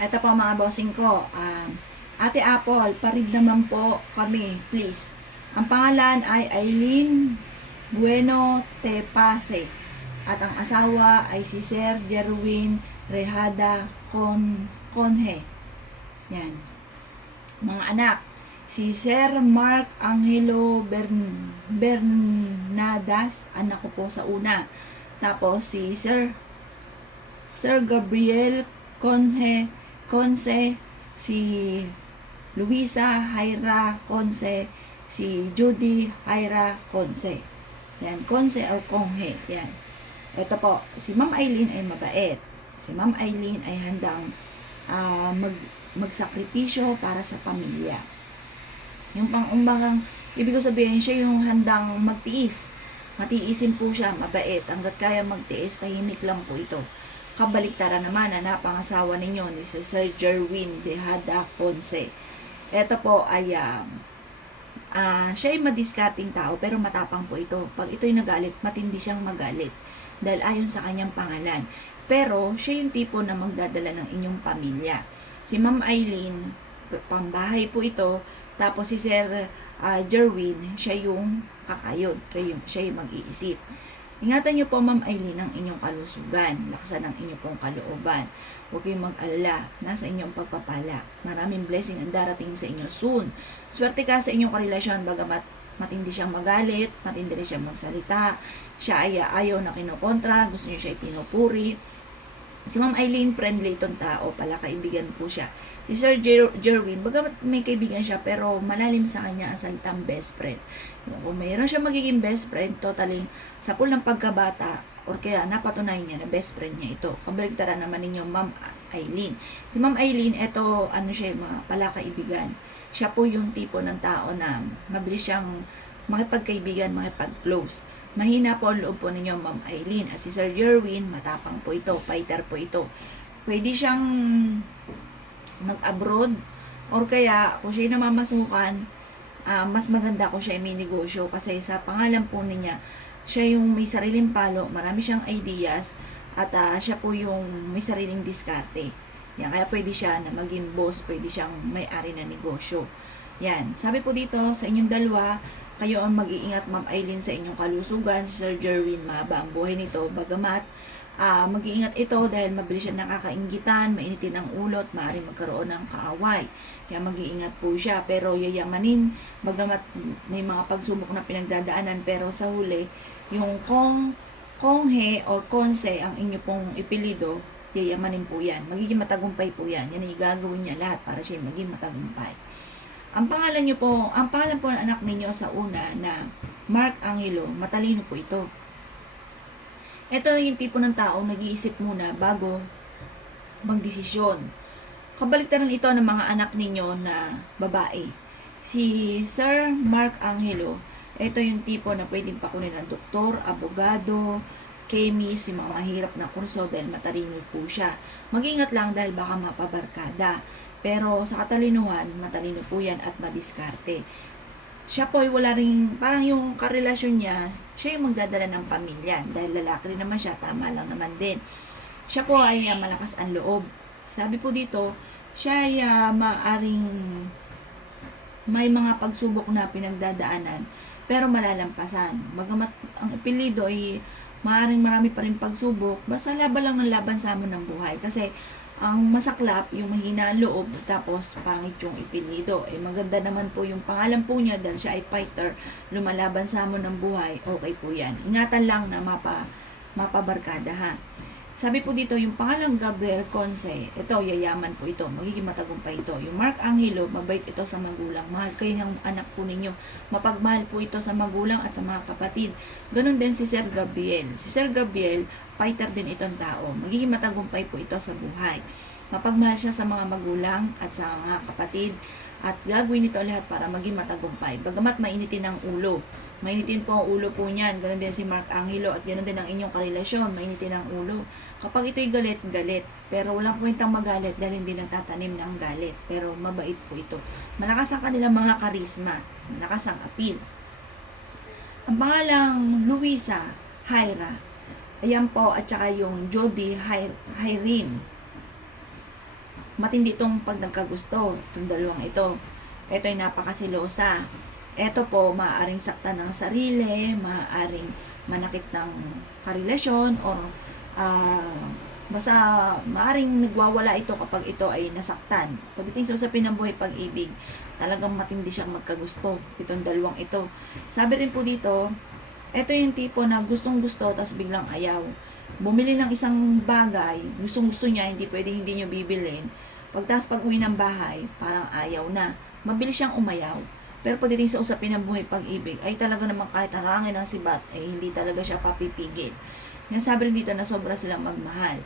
Ito po mga bossing ko. Um, Ate Apple, parid naman po kami, please. Ang pangalan ay Aileen Bueno Tepase. At ang asawa ay si Sir Jerwin Rehada Con Conhe. Yan. Mga anak, si Sir Mark Angelo Bern Bernadas, anak ko po sa una. Tapos si Sir Sir Gabriel Conce Conce, si Luisa Jaira Conce, si Judy Jaira Conce. Yan, Conce o Conhe. Yan. Ito po, si Ma'am Eileen ay mabait. Si Ma'am Eileen ay handang ah, mag, magsakripisyo para sa pamilya. Yung pang-umbagang, ibig ko sabihin siya yung handang magtiis. Matiisin po siya, mabait. Hanggat kaya magtiis, tahimik lang po ito. Kabaliktara naman na napangasawa ninyo ni si Sir Jerwin de Hada Ponce. Ito po ay um, ah, siya ay madiskarting tao pero matapang po ito. Pag ito'y nagalit, matindi siyang magalit dahil ayon sa kanyang pangalan. Pero siya yung tipo na magdadala ng inyong pamilya. Si Ma'am Eileen, pambahay po ito. Tapos si Sir ah, Jerwin, siya yung kakayod. Kayo, siya yung mag-iisip. Ingatan niyo po, Ma'am Eileen, ang inyong kalusugan. Lakasan ang inyong pong kalooban. Huwag kayong mag-alala. Nasa inyong pagpapala. Maraming blessing ang darating sa inyo soon. Swerte ka sa inyong karelasyon, bagamat matindi siyang magalit, matindi rin siyang magsalita. Siya ay ayaw na kinokontra, gusto niyo siya ipinupuri. Si Ma'am Eileen, friendly itong tao, pala kaibigan po siya. Si Sir Jer- Jerwin, bagamat may kaibigan siya, pero malalim sa kanya ang salitang best friend. Kung mayroon siya magiging best friend, totally sa pulang pagkabata, or kaya napatunayan niya na best friend niya ito. Kabaligtaran naman ninyo, Ma'am Eileen. Si Ma'am Eileen, ito, ano siya, mga palakaibigan. Siya po yung tipo ng tao na mabilis siyang makipagkaibigan, makipag-close. Mahina po ang loob po ninyo, Ma'am Eileen. At si Sir Jerwin, matapang po ito, fighter po ito. Pwede siyang mag-abroad or kaya kung siya namamasukan, ah, mas maganda kung siya ay may negosyo kasi sa pangalan po niya, siya yung may sariling palo, marami siyang ideas at ah, siya po yung may sariling diskarte. Yan, kaya pwede siya na maging boss, pwede siyang may-ari na negosyo. Yan, sabi po dito sa inyong dalawa, kayo ang mag-iingat Ma'am Eileen sa inyong kalusugan, si Sir Jerwin, mahaba ang buhay nito, bagamat ah mag-iingat ito dahil mabilis siya nakakainggitan, mainitin ang ulot, maaaring magkaroon ng kaaway. Kaya mag-iingat po siya, pero yayamanin, bagamat may mga pagsubok na pinagdadaanan, pero sa huli, yung kong konghe or konse ang inyo pong ipilido, yayamanin po yan. Magiging matagumpay po yan. Yan ay gagawin niya lahat para siya maging matagumpay. Ang pangalan niyo po, ang pangalan po ng anak ninyo sa una na Mark Angelo, matalino po ito. Ito yung tipo ng taong nag-iisip muna bago magdesisyon. Kabaliktaran ito ng mga anak ninyo na babae. Si Sir Mark Angelo, ito yung tipo na pwedeng pakunin ng doktor, abogado, chemist, yung mga mahirap na kurso dahil matalino po siya. Mag-ingat lang dahil baka mapabarkada. Pero sa katalinuhan, matalino po yan at madiskarte. Siya po ay wala rin, parang yung karelasyon niya, siya yung magdadala ng pamilya. Dahil lalaki rin naman siya, tama lang naman din. Siya po ay ah, malakas ang loob. Sabi po dito, siya ay ah, maaring may mga pagsubok na pinagdadaanan pero malalampasan. Bagamat ang apelido ay maaaring marami pa rin pagsubok, basta laban lang ng laban sa amon ng buhay. Kasi ang masaklap, yung mahina loob, tapos pangit yung ipilido. Eh maganda naman po yung pangalan po niya dahil siya ay fighter, lumalaban sa amon ng buhay, okay po yan. Ingatan lang na mapa, mapabarkada ha. Sabi po dito, yung pangalang Gabriel Conce, ito, yayaman po ito, magiging matagumpay ito. Yung Mark Angelo, mabait ito sa magulang. Mahal kayo ng anak po ninyo. Mapagmahal po ito sa magulang at sa mga kapatid. Ganon din si Sir Gabriel. Si Sir Gabriel, fighter din itong tao. Magiging matagumpay po ito sa buhay. Mapagmahal siya sa mga magulang at sa mga kapatid at gagawin ito lahat para maging matagumpay. Bagamat mainitin ang ulo. Mainitin po ang ulo po niyan. Ganon din si Mark Angelo at ganon din ang inyong karelasyon. Mainitin ang ulo. Kapag ito'y galit, galit. Pero walang kwentang magalit dahil hindi nagtatanim ng galit. Pero mabait po ito. Malakas ang kanilang mga karisma. Malakas ang appeal. Ang pangalang Luisa Hyra. Ayan po, at saka yung Jody Hyrin. matindi itong pag nagkagusto, itong dalawang ito. Ito ay napakasilosa. Ito po, maaaring saktan ng sarili, maaaring manakit ng karelasyon, or ah, basta maaaring nagwawala ito kapag ito ay nasaktan. Pagdating sa usapin ng buhay pag-ibig, talagang matindi siyang magkagusto. Itong dalawang ito. Sabi rin po dito, ito yung tipo na gustong gusto, tapos biglang ayaw. Bumili ng isang bagay, gustong gusto niya, hindi pwede hindi niyo bibilin. Pagtas pag uwi ng bahay, parang ayaw na. Mabilis siyang umayaw. Pero pagdating sa usapin ng buhay pag-ibig, ay talaga naman kahit harangin ng sibat, ay hindi talaga siya papipigil. Yan sabi rin dito na sobra silang magmahal.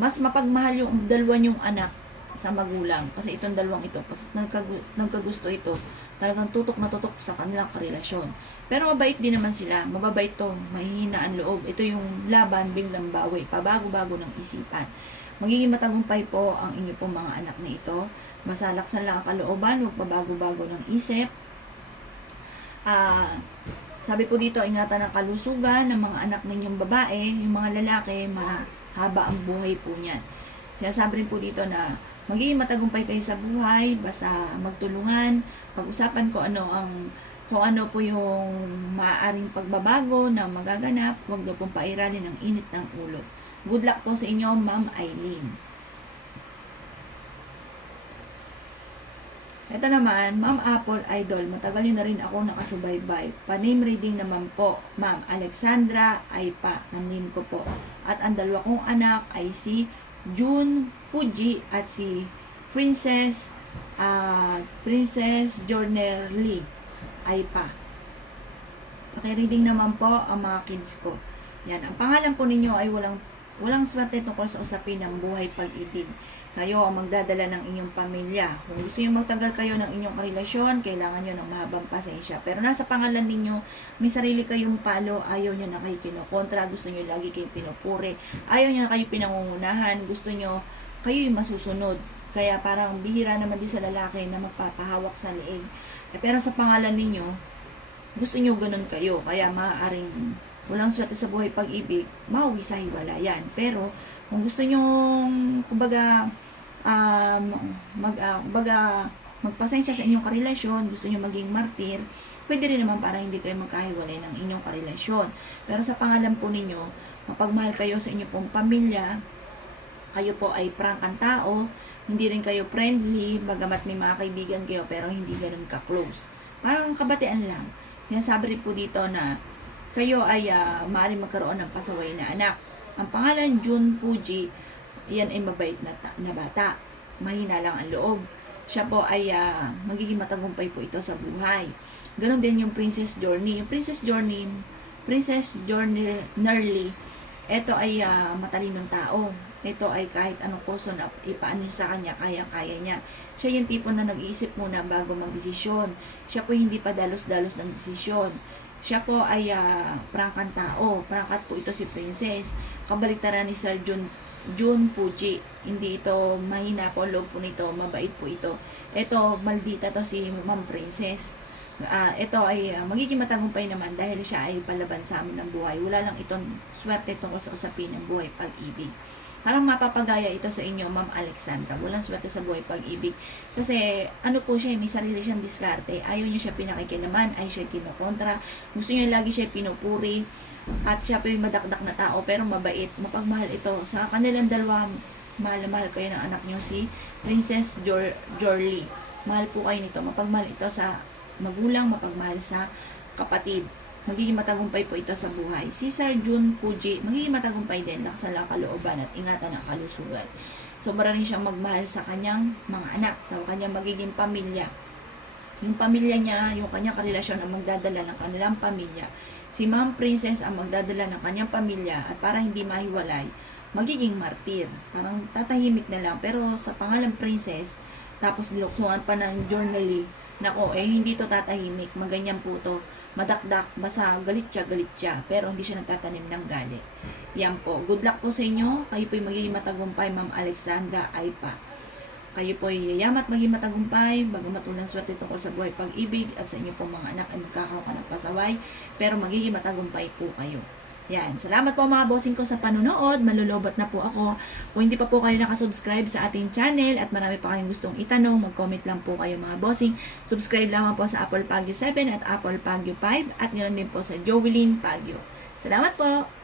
Mas mapagmahal yung dalawa yung anak sa magulang. Kasi itong dalawang ito, pas nagkagu- nagkagusto ito, talagang tutok na tutok sa kanilang karelasyon. Pero mabait din naman sila. Mababait to, mahihina ang loob. Ito yung laban, biglang bawi, pabago-bago ng isipan. Magiging matagumpay po ang inyo pong mga anak na ito. Masalaksan lang ang kalooban, huwag pabago-bago ng isip. Ah, sabi po dito, ingatan ang kalusugan ng mga anak ninyong babae, yung mga lalaki, mahaba ang buhay po niyan. Sinasabi rin po dito na magiging matagumpay kayo sa buhay, basta magtulungan, pag-usapan ko ano ang kung ano po yung maaaring pagbabago na magaganap, huwag daw pong pairalin ng init ng ulo. Good luck po sa inyo, Ma'am Eileen. Ito naman, Ma'am Apple Idol, matagal yun na rin ako nakasubaybay. Pa-name reading naman po, Ma'am Alexandra Aipa, ang name ko po. At ang dalawa kong anak ay si June Puji at si Princess ah Princess Jorner Lee Aipa. Paki-reading naman po ang mga kids ko. Yan, ang pangalan po ninyo ay walang walang swerte tungkol sa usapin ng buhay pag-ibig. Kayo ang magdadala ng inyong pamilya. Kung gusto niyo magtagal kayo ng inyong karelasyon, kailangan nyo ng mahabang pasensya. Pero nasa pangalan ninyo, may sarili kayong palo, ayaw nyo na kayo kinokontra, gusto nyo lagi kayong pinupuri, ayaw nyo na kayo pinangungunahan, gusto nyo kayo yung masusunod. Kaya parang bihira naman din sa lalaki na magpapahawak sa leeg. Eh, pero sa pangalan ninyo, gusto nyo ganun kayo. Kaya maaaring walang swerte sa buhay pag-ibig, mauwi sa hiwalayan. Pero, kung gusto nyo, kumbaga, um, mag, ah, kumbaga, magpasensya sa inyong karelasyon, gusto nyo maging martir, pwede rin naman para hindi kayo magkahiwalay ng inyong karelasyon. Pero sa pangalan po ninyo, mapagmahal kayo sa inyong pong pamilya, kayo po ay prangkang tao, hindi rin kayo friendly, bagamat may mga kaibigan kayo, pero hindi ganun ka-close. Parang kabatian lang. Yan sabi rin po dito na kayo ay uh, maaaring magkaroon ng pasaway na anak. Ang pangalan Jun Puji, yan ay mabait na, na bata. Mahina lang ang loob. Siya po ay ah, magiging matagumpay po ito sa buhay. Ganon din yung Princess Journey. Yung Princess Journey, Princess Journey Nerly, ito ay ah, matalinong tao. Ito ay kahit anong kurso na ipaano sa kanya, kaya-kaya niya. Siya yung tipo na nag-iisip muna bago magdesisyon. Siya po hindi pa dalos-dalos ng desisyon. Siya po ay ah, prangkang tao. Prangkat po ito si Princess. Kabaliktaran ni Sir Jun, Jun Puji. Hindi ito mahina po loob po nito. Mabait po ito. Ito, maldita to si Ma'am Princess. Ah, ito ay ah, magiging matagumpay naman dahil siya ay palaban sa amin ng buhay. Wala lang itong swerte tungkol sa usapin ng buhay pag-ibig. Parang mapapagaya ito sa inyo, Ma'am Alexandra. Walang swerte sa buhay pag-ibig. Kasi, ano po siya, may sarili siyang diskarte. Ayaw niya siya pinakikilaman, ay siya kinokontra. Gusto niya lagi siya pinupuri. At siya po yung madakdak na tao, pero mabait. Mapagmahal ito. Sa kanilang dalawa, mahal mahal kayo ng anak niyo si Princess Jor Jorly. Mahal po kayo nito. Mapagmahal ito sa magulang, mapagmahal sa kapatid magiging matagumpay po ito sa buhay. Si Sir Jun Puji, magiging matagumpay din, lakasan lang kalooban at ingatan ang kalusugan. Sobra rin siyang magmahal sa kanyang mga anak, sa kanyang magiging pamilya. Yung pamilya niya, yung kanyang karelasyon ang magdadala ng kanilang pamilya. Si Ma'am Princess ang magdadala ng kanyang pamilya at para hindi mahiwalay, magiging martir. Parang tatahimik na lang. Pero sa pangalan Princess, tapos niluksuhan pa ng journally, nako, eh hindi to tatahimik. Maganyan po to madakdak, basta galit siya, galit siya, pero hindi siya nagtatanim ng galit. Yan po. Good luck po sa inyo. Kayo po magiging matagumpay, Ma'am Alexandra Aipa. Kayo po ay yayamat maging matagumpay, bagamat ulang swerte tungkol sa buhay pag-ibig at sa inyo pong mga anak ay magkakaroon ka ng pasaway, pero magiging matagumpay po kayo. Yan. Salamat po mga bossing ko sa panonood. Malulobot na po ako. Kung hindi pa po kayo nakasubscribe sa ating channel at marami pa kayong gustong itanong, mag-comment lang po kayo mga bossing. Subscribe lamang po sa Apple Pagyo 7 at Apple Pagyo 5 at ganoon din po sa Jovelyn Pagyo. Salamat po!